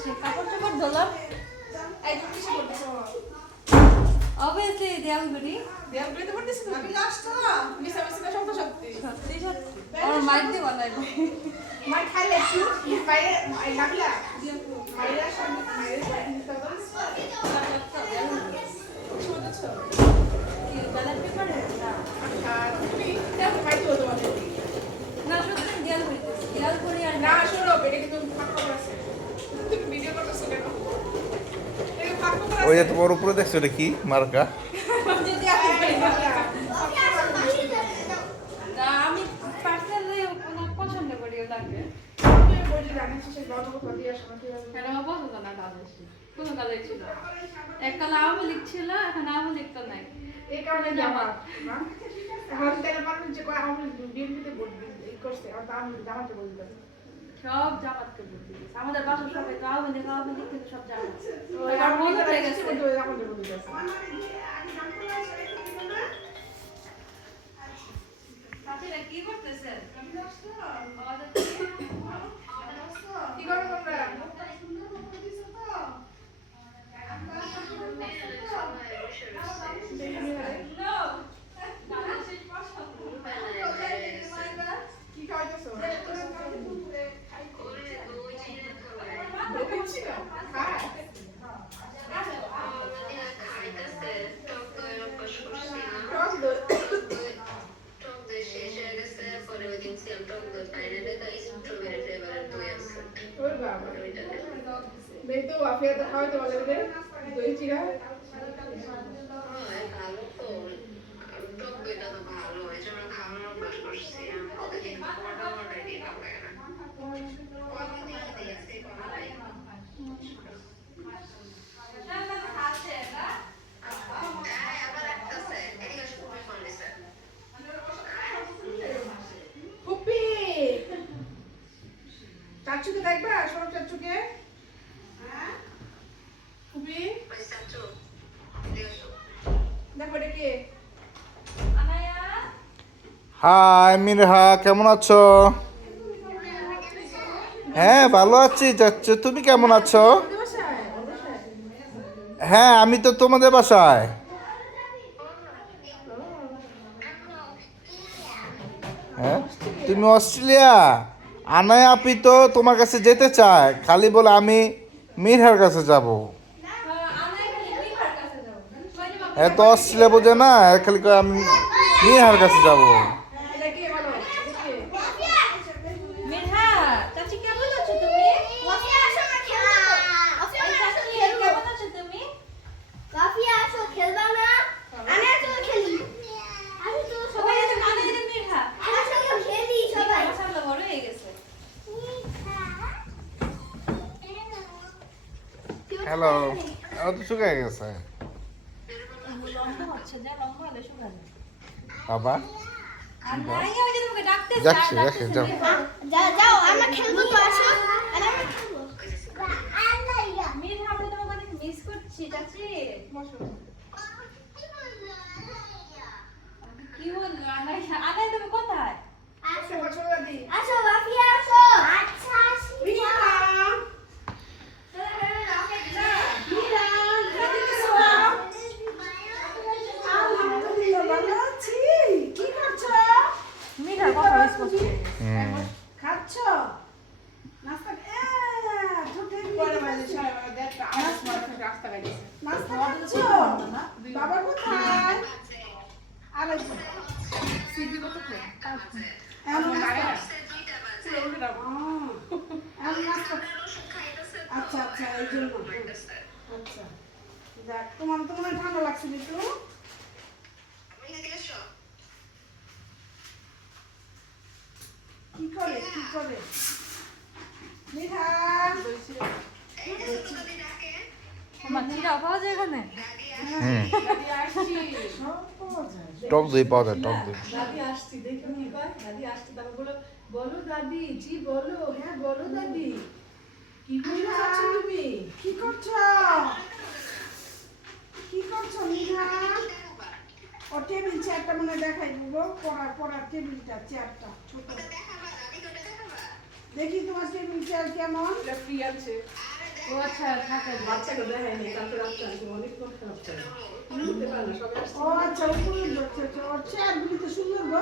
আসছি কাপড় চোপড় ধুলাম এই তুমি কিছু করতেছো অবভিয়াসলি দেয়ালগুড়ি তো করতেছ না আমি লাস্ট তো মিছা মিছা সত্য সত্যি সত্যি সত্যি আমার মাইক দিয়ে বানাইবো মাই খাইলে একটু বাইরে নাবিলা মাইরা সামনে মাইরা দিতে হবে শুনছো কি ব্যালেন্স পেপার আর তুমি দেখো মাই তো তোমাদের না সত্যি দেয়ালগুড়ি আর না শোনো এটা কিন্তু ফাঁকা করা আছে তুমি ভিডিও করতেছো কেন এই ফাঁকা করা ওই যে তোমার উপরে দেখছো এটা কি মার্কা? যদি আমি না আমি পার্সোনালি কোনো পছন্দ করি ওটাকে আমি বলি জানিস সে গত কথা দিয়ে আসলে কি হবে এটা আমার পছন্দ না কালার কোনো কালার ছিল এক কালার আওয়ামী লীগ ছিল এখন আওয়ামী লীগ তো নাই এই কারণে জামা এখন তেলে মানুষ যে কয় আমি বিএনপিতে ভোট দিই করছে আর আমি জামাতে বলি সব জামাতকে ভোট দিয়েছে আমাদের বাসার সবাই তো আওয়ামী লীগ থেকে সব জামাত আর মনে মনে পড়ে গেছে গেছে কিন্তু আমাদের বলি গেছে আপনারা কি করতেছেন কি করো তোমরা কি খাইতেছো नहीं तो वाफिया तो खाओ तो वाले दे दो ही चिरा पुप्पी चाचू के देख बा शोर चाचू के पुप्पी देखो देखिए হাই মিরহা, কেমন আছো? হ্যাঁ ভালো আছি চাচ্চু, তুমি কেমন আছো? হ্যাঁ আমি তো তোমাদের বাসায়। হ্যাঁ তুমি অস্ট্রেলিয়া? আনায়া আপি তো তোমার কাছে যেতে চায়, খালি বলে আমি মিরহার কাছে যাব। হ্যাঁ তো অস্ট্রেলিয়া বোঝে না, খালি কয় আমি মিরহার কাছে যাব। হ্যালো, আমার তো শুকিয়ে গেছে বাবা। যাচ্ছি যাচ্ছি যাও। যাও আমরা খেলবো তো আসো আর আমরা খেলবো মিস করছি চাচি কি বললো আনাই তুমি কোথায় আসো বছর দাদি আসো বাফিয়া আসো আচ্ছা আসি মিঠার কথা মিস করছি খাচ্ছ নাস্তা পরে মানে সারা দেখ রাস্তা গাইছে নাস্তা খাচ্ছ বাবা কোথায় আরে সিদ্ধি কত খায় এমন আচ্ছা আচ্ছা এই জন্য আচ্ছা দেখ তোমার তো মনে হয় ঠান্ডা লাগছে একটু কি করে নিহার আমার চিরা পাওয়া যায় এখানে দাদি আসছি সব পাওয়া যায় টক দই পাওয়া যায়, টক দই। দাদি আসছি দেখো কি কয় দাদি আসছি তারপর বলো বলো দাদি জি বলো হ্যাঁ বলো দাদি কি করছো তুমি কি করছো নিহার ও টেবিল চেয়ারটা মনে দেখাই দেবো পড়ার টেবিলটা চেয়ারটা ছোট দেখি তোমার টেবিল চেয়ার কেমন ফ্রি আছে ও আচ্ছা থাকে বাচ্চাকে দেখায়নি, কালকে রাত্রে আসবে, অনেক মন খারাপ করে। বুঝতে পারে না, সবাই আসছে। ও আচ্ছা, উপরে যাচ্ছে, ওর চেয়ারগুলি তো সুন্দর গো।